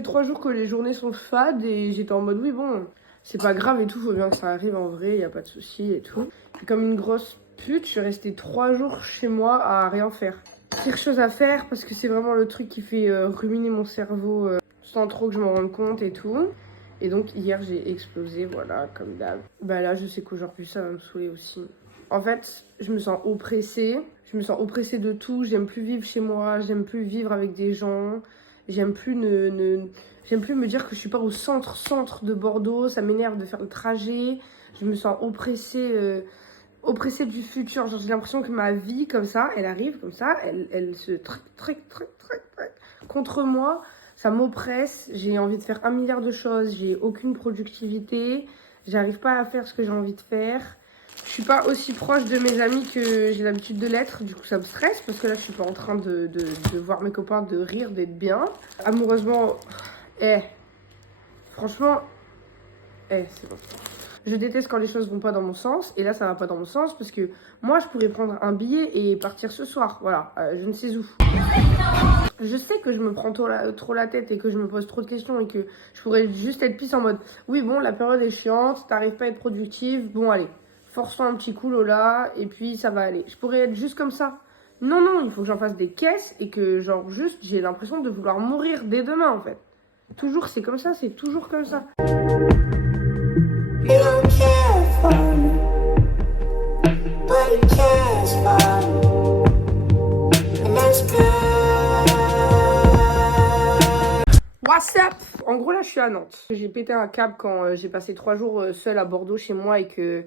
fait 3 jours que les journées sont fades et j'étais en mode oui bon, c'est pas grave et tout, faut bien que ça arrive en vrai, y a pas de souci et tout. Et comme une grosse pute, je suis restée 3 jours chez moi à rien faire. Pire chose à faire parce que c'est vraiment le truc qui fait ruminer mon cerveau sans trop que je m'en rende compte et tout. Et donc hier j'ai explosé, voilà, comme d'hab. Bah là je sais qu'aujourd'hui ça va me saouler aussi. En fait, je me sens oppressée de tout, j'aime plus vivre chez moi, j'aime plus vivre avec des gens, j'aime plus j'aime plus me dire que je suis pas au centre de Bordeaux, ça m'énerve de faire le trajet, je me sens oppressée du futur, genre j'ai l'impression que ma vie comme ça, elle arrive comme ça, elle se traque contre moi. Ça m'oppresse, j'ai envie de faire 1 milliard de choses, j'ai aucune productivité, j'arrive pas à faire ce que j'ai envie de faire. Je suis pas aussi proche de mes amis que j'ai l'habitude de l'être, du coup ça me stresse parce que là je suis pas en train de voir mes copains, de rire, d'être bien. Amoureusement, franchement, c'est bon. Je déteste quand les choses vont pas dans mon sens, et là ça va pas dans mon sens parce que moi je pourrais prendre un billet et partir ce soir, voilà, je ne sais où. Je sais que je me prends trop la tête et que je me pose trop de questions et que je pourrais juste être pisse en mode oui bon la période est chiante, t'arrives pas à être productive, bon allez, force-toi un petit coup Lola et puis ça va aller. Je pourrais être juste comme ça. Non, il faut que j'en fasse des caisses et que genre juste j'ai l'impression de vouloir mourir dès demain en fait. Toujours c'est comme ça, c'est toujours comme ça. You don't care for me, but he cares for me, and that's good. What's up? En gros là je suis à Nantes. J'ai pété un câble quand j'ai passé 3 jours seule à Bordeaux chez moi et que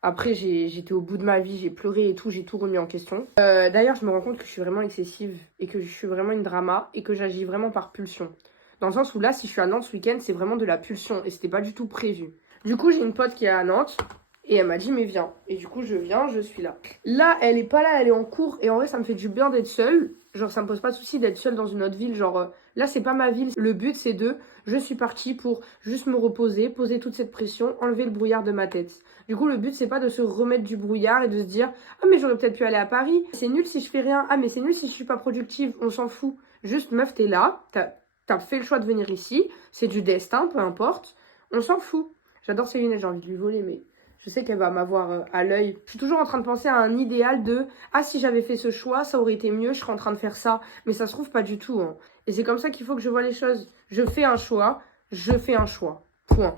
après j'étais au bout de ma vie, j'ai pleuré et tout, j'ai tout remis en question. D'ailleurs je me rends compte que je suis vraiment excessive et que je suis vraiment une drama et que j'agis vraiment par pulsion. Dans le sens où là si je suis à Nantes ce week-end c'est vraiment de la pulsion et c'était pas du tout prévu. Du coup, j'ai une pote qui est à Nantes et elle m'a dit mais viens. Et du coup, je viens, je suis là. Là, elle est pas là, elle est en cours et en vrai, ça me fait du bien d'être seule. Genre, ça me pose pas de souci d'être seule dans une autre ville. Genre, là, c'est pas ma ville. Le but, c'est je suis partie pour juste me reposer, poser toute cette pression, enlever le brouillard de ma tête. Du coup, le but, c'est pas de se remettre du brouillard et de se dire ah, mais j'aurais peut-être pu aller à Paris. C'est nul si je fais rien. Ah, mais c'est nul si je suis pas productive. On s'en fout. Juste, meuf, t'es là. T'as fait le choix de venir ici. C'est du destin, peu importe. On s'en fout. J'adore ces lunettes, j'ai envie de lui voler, mais je sais qu'elle va m'avoir à l'œil. Je suis toujours en train de penser à un idéal de « Ah, si j'avais fait ce choix, ça aurait été mieux, je serais en train de faire ça. » Mais ça se trouve pas du tout. Hein. Et c'est comme ça qu'il faut que je vois les choses. Je fais un choix. Point.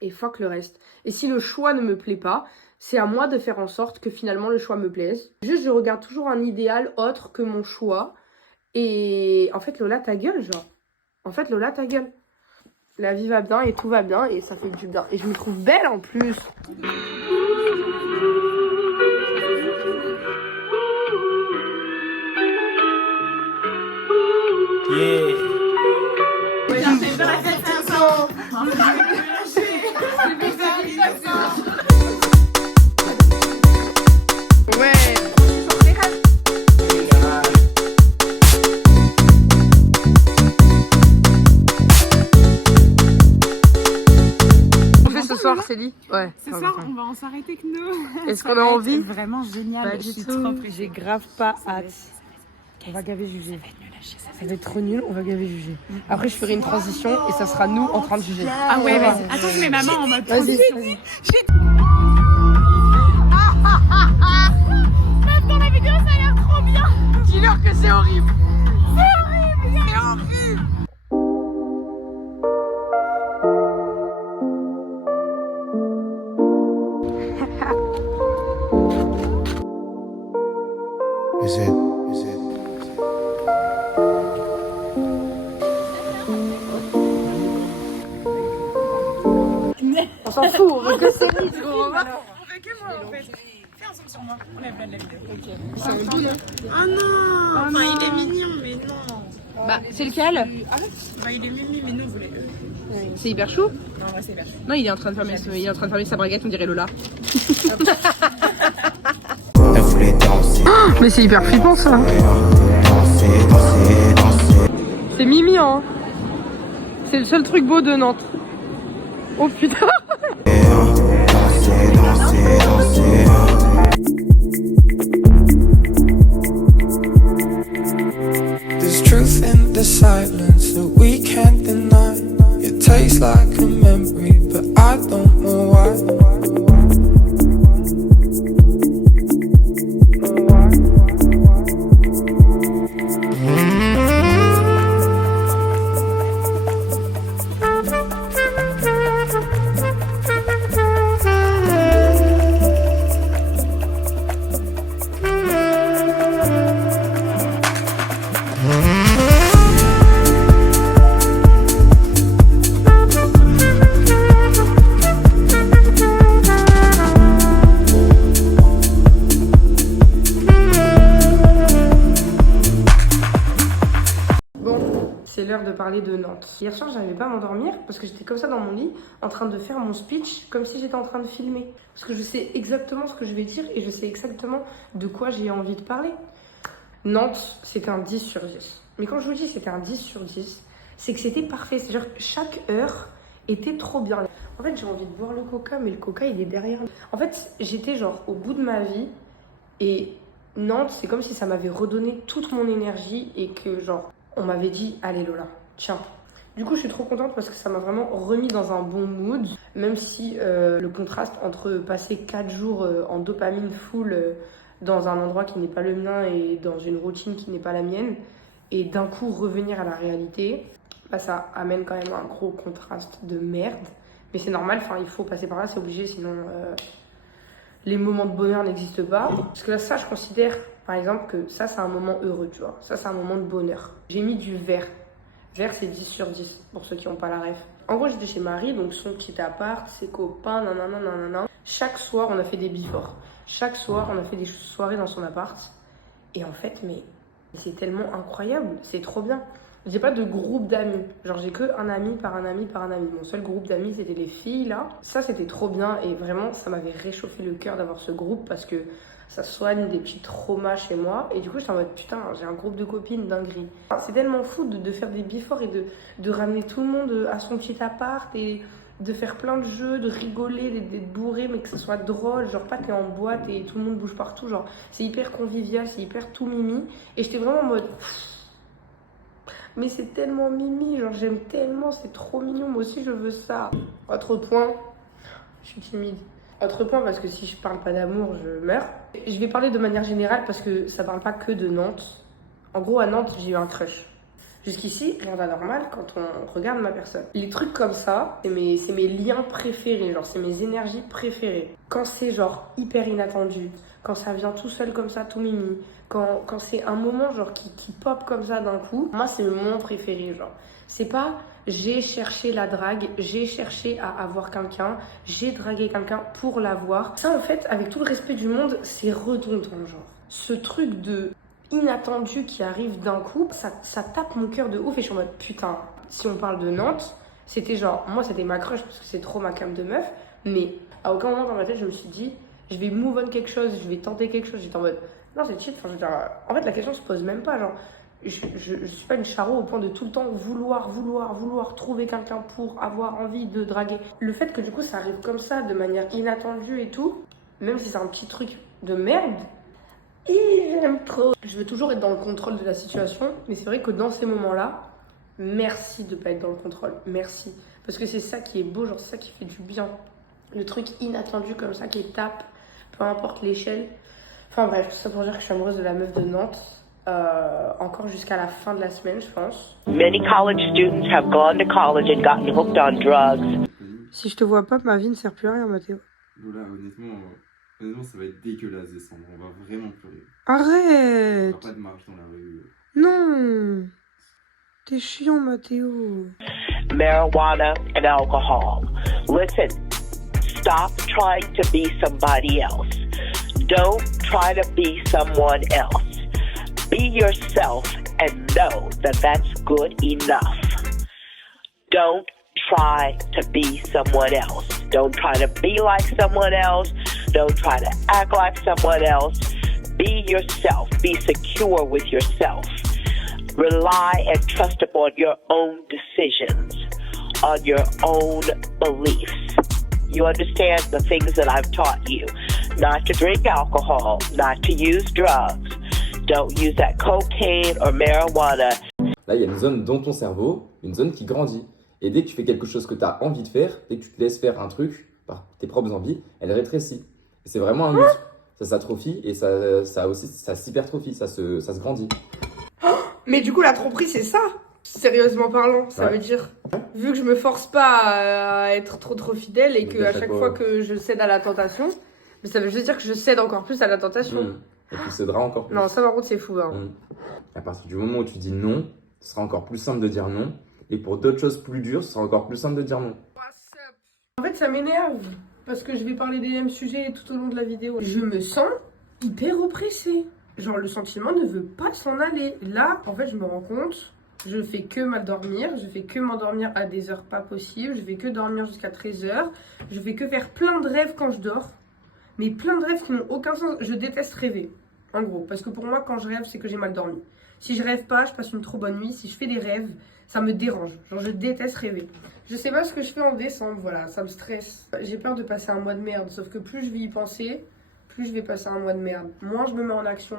Et fuck le reste. Et si le choix ne me plaît pas, c'est à moi de faire en sorte que finalement le choix me plaise. Juste, je regarde toujours un idéal autre que mon choix. Et en fait, Lola, ta gueule, genre. En fait, Lola, ta gueule. La vie va bien et tout va bien et ça fait du bien. Et je me trouve belle en plus. Yeah. Ouais. Ce soir, Célie. Ouais. Ce soir, on va en s'arrêter que nous. Est-ce qu'on a envie? Vraiment génial. Pas du tout. J'ai grave pas hâte. On va gaver juger. Ça va être trop nul, on va gaver juger. Après, je ferai une transition et ça sera nous en train de juger. Ah ouais, vas-y. Attends, je mets ma main en mode transition. Vas-y. Meuf, dans la vidéo, ça a l'air trop bien. Dis-leur que c'est horrible. C'est horrible. C'est horrible. On s'en fout, on veut que c'est lui, du coup. On veut que moi, en fait. Fais un son sur moi. On est plein de la vidéo. Ok. C'est un boule. Oh non. Enfin, il est mignon, mais non. Bah, c'est lequel? Bah, il est mimi, mais nous, vous voulez. C'est hyper chou? Non, ouais, c'est hyper chou. Non, il est en train de fermer, sa braguette, on dirait Lola. Mais c'est hyper flippant ça. C'est Mimi, hein. C'est le seul truc beau de Nantes. Oh putain. There's truth in the silence that we can't C'est l'heure de parler de Nantes. Hier soir, j'arrivais pas à m'endormir parce que j'étais comme ça dans mon lit en train de faire mon speech comme si j'étais en train de filmer. Parce que je sais exactement ce que je vais dire et je sais exactement de quoi j'ai envie de parler. Nantes, c'était un 10 sur 10. Mais quand je vous dis c'était un 10 sur 10, c'est que c'était parfait. C'est-à-dire que chaque heure était trop bien. En fait, j'ai envie de boire le coca, mais le coca, il est derrière. En fait, j'étais genre au bout de ma vie et Nantes, c'est comme si ça m'avait redonné toute mon énergie et que genre... On m'avait dit, allez Lola, tiens. Du coup, je suis trop contente parce que ça m'a vraiment remis dans un bon mood. Même si le contraste entre passer 4 jours en dopamine full dans un endroit qui n'est pas le mien et dans une routine qui n'est pas la mienne, et d'un coup revenir à la réalité, bah, ça amène quand même un gros contraste de merde. Mais c'est normal, il faut passer par là, c'est obligé, sinon les moments de bonheur n'existent pas. Parce que là, ça, je considère... Par exemple, que ça, c'est un moment heureux, tu vois. Ça, c'est un moment de bonheur. J'ai mis du vert. Vert, c'est 10 sur 10, pour ceux qui n'ont pas la ref. En gros, j'étais chez Marie, donc son petit appart, ses copains, nanana. Chaque soir, on a fait des before. Chaque soir, on a fait des soirées dans son appart. Et en fait, mais c'est tellement incroyable. C'est trop bien. J'ai pas de groupe d'amis. Genre, j'ai que un ami par un ami par un ami. Mon seul groupe d'amis, c'était les filles, là. Ça, c'était trop bien. Et vraiment, ça m'avait réchauffé le cœur d'avoir ce groupe parce que ça soigne des petits traumas chez moi. Et du coup, j'étais en mode, putain, j'ai un groupe de copines, dinguerie. C'est tellement fou de faire des before et de ramener tout le monde à son petit appart et de faire plein de jeux, de rigoler, d'être bourré, mais que ça soit drôle. Genre, pas t'es en boîte et tout le monde bouge partout. Genre, c'est hyper convivial, c'est hyper tout mimi. Et j'étais vraiment en mode... Mais c'est tellement mimi, genre j'aime tellement, c'est trop mignon, moi aussi je veux ça. Autre point, je suis timide. Autre point, parce que si je parle pas d'amour, je meurs. Je vais parler de manière générale parce que ça parle pas que de Nantes. En gros, à Nantes, j'ai eu un crush. Jusqu'ici, rien d'anormal quand on regarde ma personne. Les trucs comme ça, c'est mes liens préférés, genre c'est mes énergies préférées. Quand c'est genre hyper inattendu, quand ça vient tout seul comme ça, tout mimi, quand c'est un moment genre qui pop comme ça d'un coup, moi c'est le moment préféré, genre. C'est pas j'ai cherché la drague, j'ai cherché à avoir quelqu'un, j'ai dragué quelqu'un pour l'avoir. Ça en fait, avec tout le respect du monde, c'est redondant, genre. Ce truc de inattendu qui arrive d'un coup, ça tape mon cœur de ouf et je suis en mode putain, si on parle de Nantes, c'était genre, moi c'était ma crush parce que c'est trop ma cam de meuf, mais à aucun moment dans ma tête je me suis dit je vais move on quelque chose, je vais tenter quelque chose, j'étais en mode non c'est cheat, en fait la question se pose même pas, genre je suis pas une charo au point de tout le temps vouloir trouver quelqu'un pour avoir envie de draguer. Le fait que du coup ça arrive comme ça de manière inattendue et tout, même si c'est un petit truc de merde, et j'aime trop. Je veux toujours être dans le contrôle de la situation, mais c'est vrai que dans ces moments-là, merci de pas être dans le contrôle, merci. Parce que c'est ça qui est beau, genre c'est ça qui fait du bien. Le truc inattendu comme ça qui tape, peu importe l'échelle. Enfin bref, tout ça pour dire que je suis amoureuse de la meuf de Nantes. Encore jusqu'à la fin de la semaine, je pense. Many college students have gone to college and gotten hooked on drugs. Si je te vois pas, ma vie ne sert plus à rien, Mathéo. Lola, honnêtement, ça va être dégueulasse décembre. On va vraiment pleurer. Arrête! On aura pas de marche dans la rue. Non! T'es chiant, Mathéo. Marijuana and alcohol. Listen, stop trying to be somebody else. Don't try to be someone else. Be yourself and know that that's good enough. Don't try to be someone else. Don't try to be like someone else. Don't try to act like someone else. Be yourself. Be secure with yourself. Rely and trust upon your own decisions, on your own beliefs. You understand the things that I've taught you. Not to drink alcohol, not to use drugs. Don't use that cocaine or marijuana. Là, il y a une zone dans ton cerveau, une zone qui grandit. Et dès que tu fais quelque chose que tu as envie de faire, dès que tu te laisses faire un truc, par tes propres envies, elle rétrécit. Et c'est vraiment un muscle. Ça s'atrophie et ça aussi, ça s'hypertrophie, ça se grandit. Mais du coup, la tromperie, c'est ça. Sérieusement parlant, ça Ouais. veut dire, vu que je me force pas à être trop fidèle et Donc, que à chaque fois que je cède à la tentation, mais ça veut juste dire que je cède encore plus à la tentation. Et tu céderas encore plus. Non, ça par contre, c'est fou. Hein. À partir du moment où tu dis non, ce sera encore plus simple de dire non. Et pour d'autres choses plus dures, ce sera encore plus simple de dire non. En fait, ça m'énerve parce que je vais parler des mêmes sujets tout au long de la vidéo. Je me sens hyper oppressée. Genre, le sentiment ne veut pas s'en aller. Là, en fait, je me rends compte, je fais que mal dormir, je fais que m'endormir à des heures pas possibles, je fais que dormir jusqu'à 13h, je fais que faire plein de rêves quand je dors, mais plein de rêves qui n'ont aucun sens. Je déteste rêver, en gros, parce que pour moi, quand je rêve, c'est que j'ai mal dormi. Si je rêve pas, je passe une trop bonne nuit. Si je fais des rêves, ça me dérange. Genre, je déteste rêver. Je sais pas ce que je fais en décembre, voilà, ça me stresse. J'ai peur de passer un mois de merde, sauf que plus je vais y penser, plus je vais passer un mois de merde. Moins je me mets en action,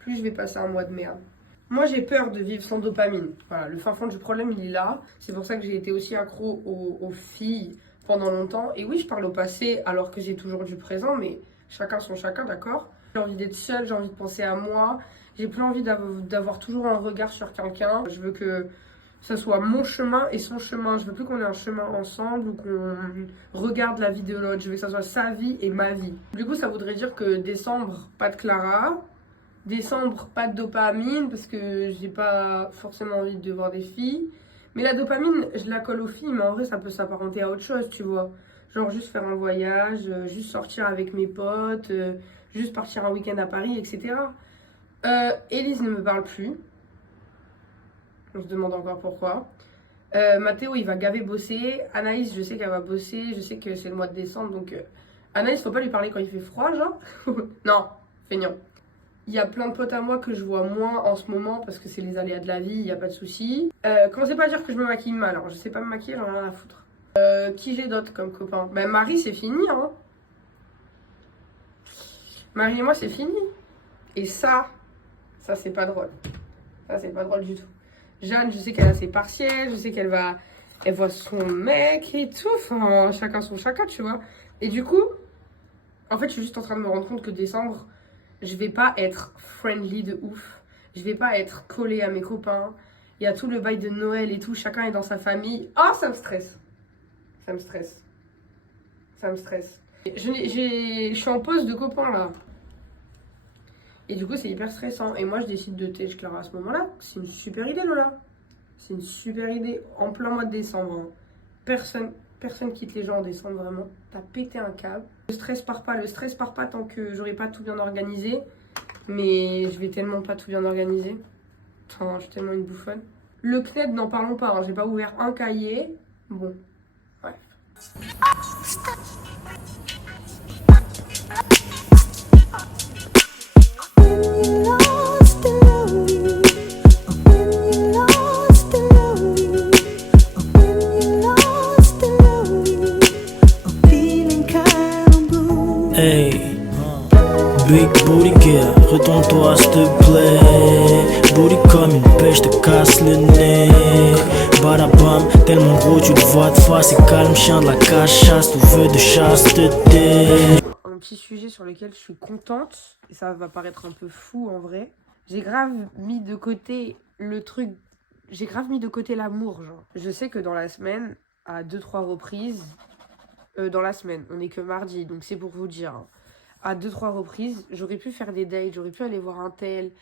plus je vais passer un mois de merde. Moi, j'ai peur de vivre sans dopamine. Voilà, le fin fond du problème, il est là. C'est pour ça que j'ai été aussi accro aux filles pendant longtemps. Et oui, je parle au passé alors que j'ai toujours du présent, mais chacun son chacun, d'accord? J'ai envie d'être seule, j'ai envie de penser à moi. J'ai plus envie d'avoir toujours un regard sur quelqu'un. Je veux que ça soit mon chemin et son chemin. Je veux plus qu'on ait un chemin ensemble ou qu'on regarde la vie de l'autre. Je veux que ça soit sa vie et ma vie. Du coup, ça voudrait dire que décembre, pas de Clara. Décembre, pas de dopamine parce que j'ai pas forcément envie de voir des filles. Mais la dopamine, je la colle aux filles, mais en vrai, ça peut s'apparenter à autre chose, tu vois. Genre juste faire un voyage, juste sortir avec mes potes, juste partir un week-end à Paris, etc. Élise ne me parle plus. On se demande encore pourquoi. Mathéo, il va gaver bosser. Anaïs, je sais qu'elle va bosser. Je sais que c'est le mois de décembre, donc... Anaïs, faut pas lui parler quand il fait froid, genre. Non, feignant. Il y a plein de potes à moi que je vois moins en ce moment parce que c'est les aléas de la vie, il n'y a pas de souci. Commencez pas à dire que je me maquille mal, alors je sais pas me maquiller, j'en ai rien à foutre. Qui j'ai d'autres comme copain? Ben Marie, c'est fini, hein. Marie et moi, c'est fini. Et ça c'est pas drôle. Ça, c'est pas drôle du tout. Jeanne, je sais qu'elle a ses partiels, je sais elle voit son mec et tout, enfin, chacun son chacun, tu vois. Et du coup, en fait, je suis juste en train de me rendre compte que décembre, je vais pas être friendly de ouf. Je vais pas être collée à mes copains. Il y a tout le bail de Noël et tout. Chacun est dans sa famille. Oh, ça me stresse. Ça me stresse. Ça me stresse. Je suis en pause de copains là. Et du coup, c'est hyper stressant. Et moi, je décide de tèche Clara à ce moment-là. C'est une super idée, Lola. C'est une super idée. En plein mois de décembre. Hein. Personne quitte les gens en décembre, vraiment. T'as pété un câble. Le stress part pas tant que j'aurai pas tout bien organisé. Mais je vais tellement pas tout bien organiser. Enfin, je suis tellement une bouffonne. Le CNED, n'en parlons pas. Hein. J'ai pas ouvert un cahier. Bon, bref. Hey, big booty girl, retourne-toi s'il te plaît. Booty comme une pêche, te casse le nez. Badabam, tellement gros tu te vois de face. Et calme, chien de la cachasse, tout veut de chasteté. Un petit sujet sur lequel je suis contente, et ça va paraître un peu fou en vrai. J'ai grave mis de côté le truc, j'ai grave mis de côté l'amour, genre. Je sais que dans la semaine, à 2-3 reprises, dans la semaine, on est que mardi, donc c'est pour vous dire, hein. À 2-3 reprises, j'aurais pu faire des dates, j'aurais pu aller voir un tel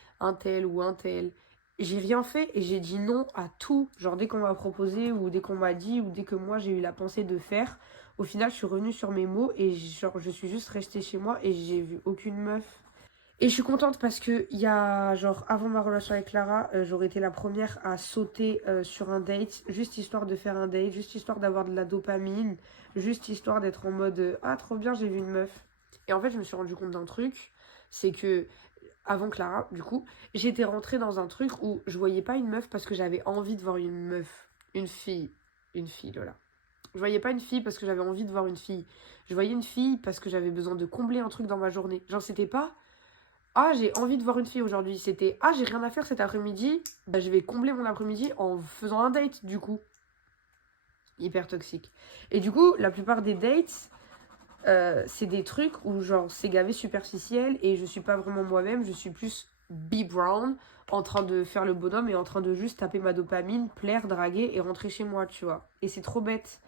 ou un tel. J'ai rien fait et j'ai dit non à tout. Genre dès qu'on m'a proposé ou dès qu'on m'a dit ou dès que moi j'ai eu la pensée de faire, au final je suis revenue sur mes mots et genre je suis juste restée chez moi et j'ai vu aucune meuf. Et je suis contente parce que il y a genre avant ma relation avec Clara, j'aurais été la première à sauter sur un date, juste histoire de faire un date, juste histoire d'avoir de la dopamine, juste histoire d'être en mode ah trop bien j'ai vu une meuf. Et en fait je me suis rendu compte d'un truc, c'est que avant Clara, du coup, j'étais rentrée dans un truc où je voyais pas une meuf parce que j'avais envie de voir une meuf, une fille Lola. Je voyais pas une fille parce que j'avais envie de voir une fille. Je voyais une fille parce que j'avais besoin de combler un truc dans ma journée. Genre c'était pas ah j'ai envie de voir une fille aujourd'hui, c'était ah j'ai rien à faire cet après-midi, bah, je vais combler mon après-midi en faisant un date du coup. Hyper toxique. Et du coup, la plupart des dates, c'est des trucs où genre c'est gavé superficiel et je suis pas vraiment moi-même, je suis plus B-Brown en train de faire le bonhomme et en train de juste taper ma dopamine, plaire, draguer et rentrer chez moi, tu vois. Et c'est trop bête.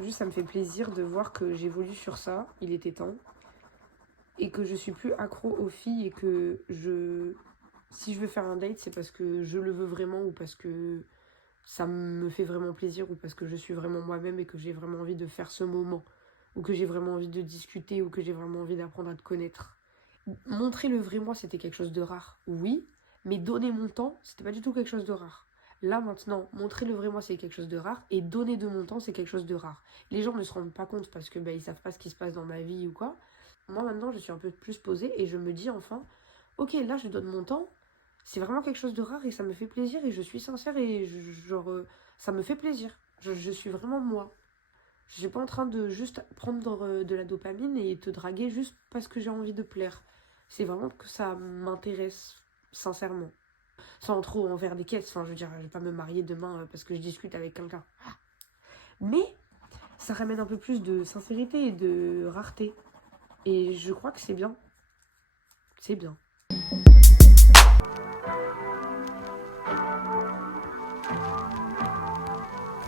Juste ça me fait plaisir de voir que j'évolue sur ça, il était temps. Et que je suis plus accro aux filles et que si je veux faire un date, c'est parce que je le veux vraiment ou parce que ça me fait vraiment plaisir ou parce que je suis vraiment moi-même et que j'ai vraiment envie de faire ce moment ou que j'ai vraiment envie de discuter ou que j'ai vraiment envie d'apprendre à te connaître. Montrer le vrai moi, c'était quelque chose de rare, oui, mais donner mon temps, c'était pas du tout quelque chose de rare. Là maintenant, montrer le vrai moi, c'est quelque chose de rare et donner de mon temps, c'est quelque chose de rare. Les gens ne se rendent pas compte parce que ils savent pas ce qui se passe dans ma vie ou quoi. Moi maintenant, je suis un peu plus posée et je me dis enfin, ok, là je donne mon temps, c'est vraiment quelque chose de rare et ça me fait plaisir et je suis sincère et ça me fait plaisir. Je suis vraiment moi. Je suis pas en train de juste prendre de la dopamine et te draguer juste parce que j'ai envie de plaire. C'est vraiment que ça m'intéresse sincèrement. Sans trop en faire des caisses, enfin je veux dire, je vais pas me marier demain parce que je discute avec quelqu'un. Mais ça ramène un peu plus de sincérité et de rareté. Et je crois que c'est bien. C'est bien.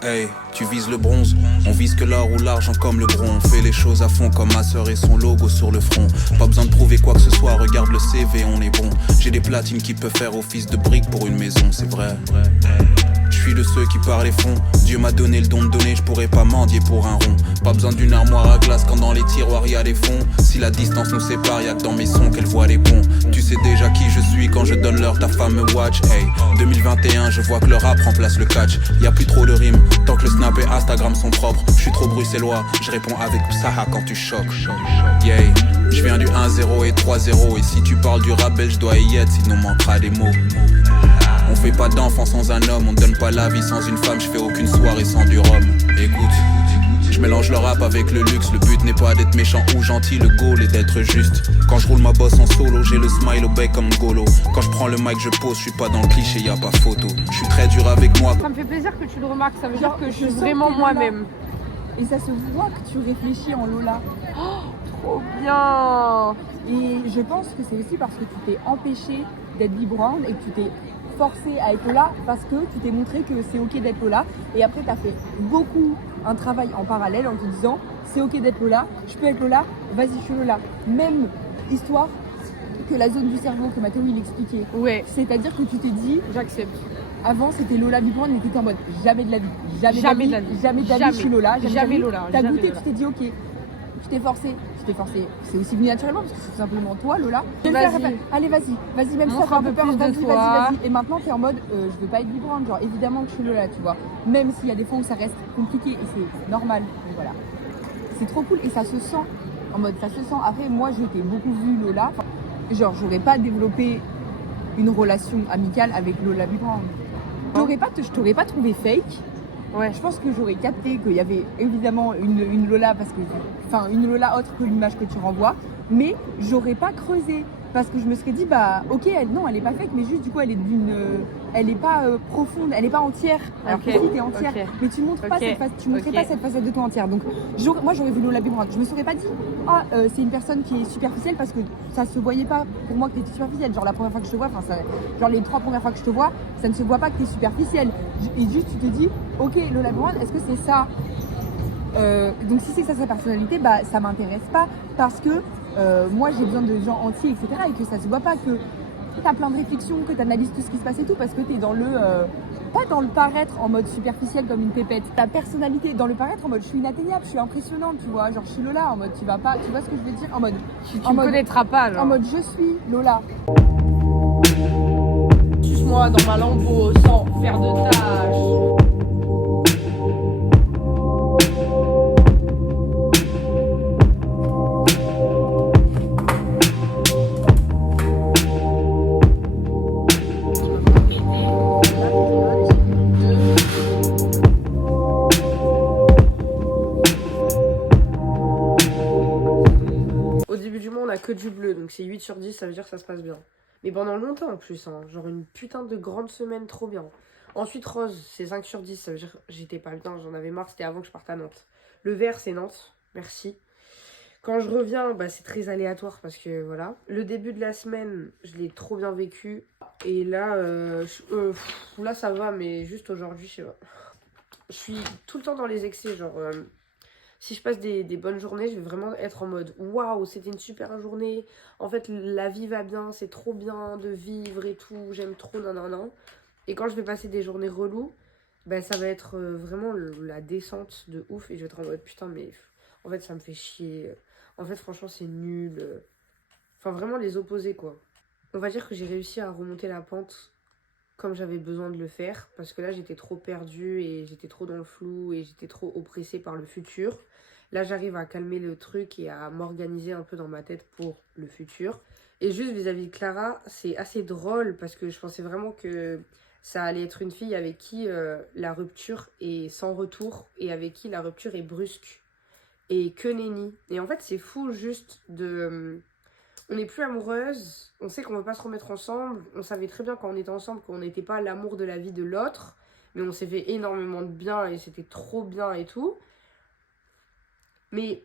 Hey, tu vises le bronze, on vise que l'or ou l'argent comme le bronze. On fait les choses à fond comme ma sœur et son logo sur le front. Pas besoin de prouver quoi que ce soit, regarde le CV, on est bon. J'ai des platines qui peuvent faire office de briques pour une maison, c'est vrai. Je suis de ceux qui parlent les fonds. Dieu m'a donné le don de donner, je pourrais pas mendier pour un rond. Pas besoin d'une armoire à glace quand dans les tiroirs y a des fonds. Si la distance nous sépare, y'a que dans mes sons qu'elle voit les ponts. Tu sais déjà qui je suis quand je donne l'heure, ta femme me watch. Hey, 2021, je vois que le rap remplace le catch. Y a plus trop de rimes, tant que le snap et Instagram sont propres. Je suis trop bruxellois, je réponds avec Psaha quand tu choques. Yeah, je viens du 1-0 et 3-0. Et si tu parles du rap belge, je dois y être, sinon manquera des mots. On fait pas d'enfant sans un homme, on donne pas la vie sans une femme, je fais aucune soirée sans du rhum. Écoute, je mélange le rap avec le luxe, le but n'est pas d'être méchant ou gentil, le goal est d'être juste. Quand je roule ma bosse en solo, j'ai le smile au bec comme Golo. Quand je prends le mic, je pose, je suis pas dans le cliché, y a pas photo. Je suis très dur avec moi. Ça me fait plaisir que tu le remarques, ça veut dire que je suis vraiment moi-même. Et ça se voit que tu réfléchis en Lola. Trop bien. Et je pense que c'est aussi parce que tu t'es empêché d'être B-Brown et que tu t'es forcé à être Lola parce que tu t'es montré que c'est ok d'être Lola. Et après, tu as fait beaucoup un travail en parallèle en te disant c'est ok d'être Lola, je peux être Lola, vas-y, je suis Lola. Même histoire que la zone du cerveau que Mathéo il expliquait. Ouais. C'est-à-dire que tu t'es dit, J'accepte. avant c'était Lola B-Brown, mais t'étais en mode jamais de la vie, Jamais de la vie. jamais de la vie, Jamais. je suis Lola, Jamais Lola, T'as jamais goûté, Lola. tu t'es dit ok. Tu t'es forcé. C'est aussi venu naturellement parce que c'est tout simplement toi, Lola. Vas-y. Allez, vas-y, même si ça Montre fait un peu peur, plus de vas-y. toi. Et maintenant, t'es en mode, je veux pas être vibrante, genre évidemment que je suis Lola, tu vois. Même s'il y a des fois où ça reste compliqué et c'est normal, mais voilà. C'est trop cool et ça se sent, en mode, ça se sent. Après, moi, je t'ai beaucoup vu Lola. Genre, j'aurais pas développé une relation amicale avec Lola Vibrant. Je t'aurais pas trouvé fake. Ouais. Je pense que j'aurais capté qu'il y avait évidemment une Lola une Lola autre que l'image que tu renvoies, mais j'aurais pas creusé parce que je me serais dit ok, elle est pas fake, mais juste du coup elle est pas profonde, elle est pas entière. Alors que si t'es entière, mais tu montres pas pas cette facette de toi entière. Donc moi j'aurais vu Lola Vibrante, je me serais pas dit c'est une personne qui est superficielle parce que ça se voyait pas pour moi que t'étais superficielle. Genre la première fois que je te vois, genre les 3 premières fois que je te vois, ça ne se voit pas que t'es superficielle. Et juste tu te dis ok, Lola Vibrante, est-ce que c'est ça donc si c'est ça sa personnalité, ça m'intéresse pas parce que moi j'ai besoin de gens entiers, etc. Et que ça se voit pas que t'as plein de réflexions, que t'analyses tout ce qui se passe et tout parce que t'es dans le pas dans le paraître en mode superficiel comme une pépette. Ta personnalité dans le paraître en mode je suis inatteignable, je suis impressionnante, tu vois, genre je suis Lola en mode tu vois ce que je veux dire, en mode Tu me connaîtras pas, genre. En mode je suis Lola. Suce-moi dans ma lambeau sans faire de tâches. Au début du mois, on a que du bleu, donc c'est 8 sur 10, ça veut dire que ça se passe bien. Mais pendant longtemps en plus, hein, genre une putain de grande semaine, trop bien. Ensuite, rose, c'est 5 sur 10, ça veut dire que j'étais pas bien, j'en avais marre, c'était avant que je parte à Nantes. Le vert, c'est Nantes, merci. Quand je reviens, bah, c'est très aléatoire parce que voilà. Le début de la semaine, je l'ai trop bien vécu. Et là, là ça va, mais juste aujourd'hui, je sais pas. Je suis tout le temps dans les excès, genre... si je passe des bonnes journées, je vais vraiment être en mode waouh, c'était une super journée. En fait, la vie va bien, c'est trop bien de vivre et tout, j'aime trop, non. Et quand je vais passer des journées reloues, ben ça va être vraiment la descente de ouf. Et je vais être en mode putain, mais en fait, ça me fait chier. En fait, franchement, c'est nul. Enfin, vraiment les opposés, quoi. On va dire que j'ai réussi à remonter la pente comme j'avais besoin de le faire. Parce que là, j'étais trop perdue et j'étais trop dans le flou et j'étais trop oppressée par le futur. Là, j'arrive à calmer le truc et à m'organiser un peu dans ma tête pour le futur. Et juste vis-à-vis de Clara, c'est assez drôle parce que je pensais vraiment que ça allait être une fille avec qui la rupture est sans retour et avec qui la rupture est brusque. Et que nenni. Et en fait, c'est fou juste de... on n'est plus amoureuse, on sait qu'on ne veut pas se remettre ensemble. On savait très bien quand on était ensemble qu'on n'était pas l'amour de la vie de l'autre. Mais on s'est fait énormément de bien et c'était trop bien et tout. Mais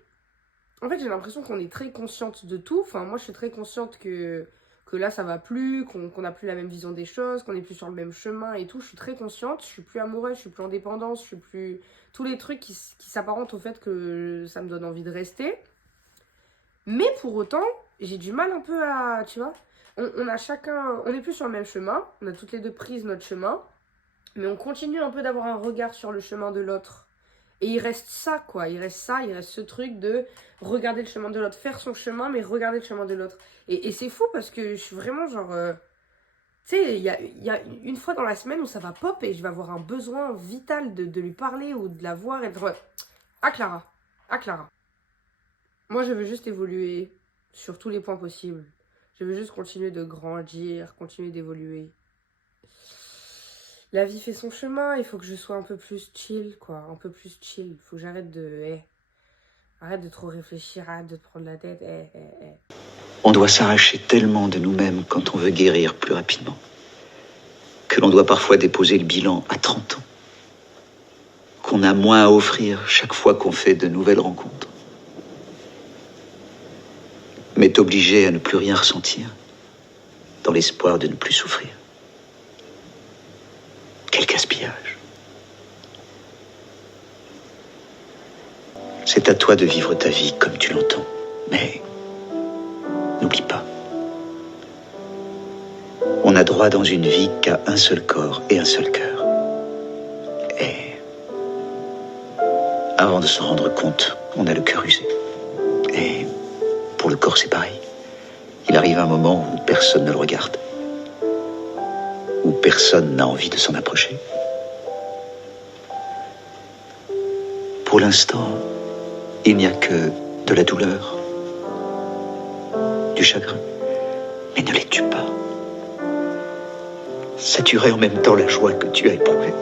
en fait, j'ai l'impression qu'on est très consciente de tout. Enfin, moi, je suis très consciente que là, ça va plus, qu'on n'a plus la même vision des choses, qu'on n'est plus sur le même chemin et tout. Je suis très consciente, je suis plus amoureuse, je suis plus en dépendance, je suis plus... tous les trucs qui s'apparentent au fait que ça me donne envie de rester. Mais pour autant, j'ai du mal un peu à... tu vois, on a chacun... on n'est plus sur le même chemin, on a toutes les deux pris notre chemin, mais on continue un peu d'avoir un regard sur le chemin de l'autre. Et il reste ça, quoi. Il reste ce truc de regarder le chemin de l'autre. Faire son chemin, mais regarder le chemin de l'autre. Et c'est fou parce que je suis vraiment genre... tu sais, il y a une fois dans la semaine où ça va pop et je vais avoir un besoin vital de lui parler ou de la voir et être... Ah, Clara. Moi, je veux juste évoluer sur tous les points possibles. Je veux juste continuer de grandir, continuer d'évoluer. La vie fait son chemin, il faut que je sois un peu plus chill, quoi. Un peu plus chill. Il faut que j'arrête de... arrête de trop réfléchir, arrête de te prendre la tête. On doit s'arracher tellement de nous-mêmes quand on veut guérir plus rapidement, que l'on doit parfois déposer le bilan à 30 ans, qu'on a moins à offrir chaque fois qu'on fait de nouvelles rencontres. M'est obligé à ne plus rien ressentir, dans l'espoir de ne plus souffrir. Quel gaspillage. C'est à toi de vivre ta vie comme tu l'entends, mais n'oublie pas. On n'a droit dans une vie qu'à un seul corps et un seul cœur. Et avant de s'en rendre compte, on a le cœur usé. Et pour le corps, c'est pareil. Il arrive un moment où personne ne le regarde, où personne n'a envie de s'en approcher. Pour l'instant, il n'y a que de la douleur, du chagrin, mais ne les tue pas. Ça tuerait en même temps la joie que tu as éprouvée.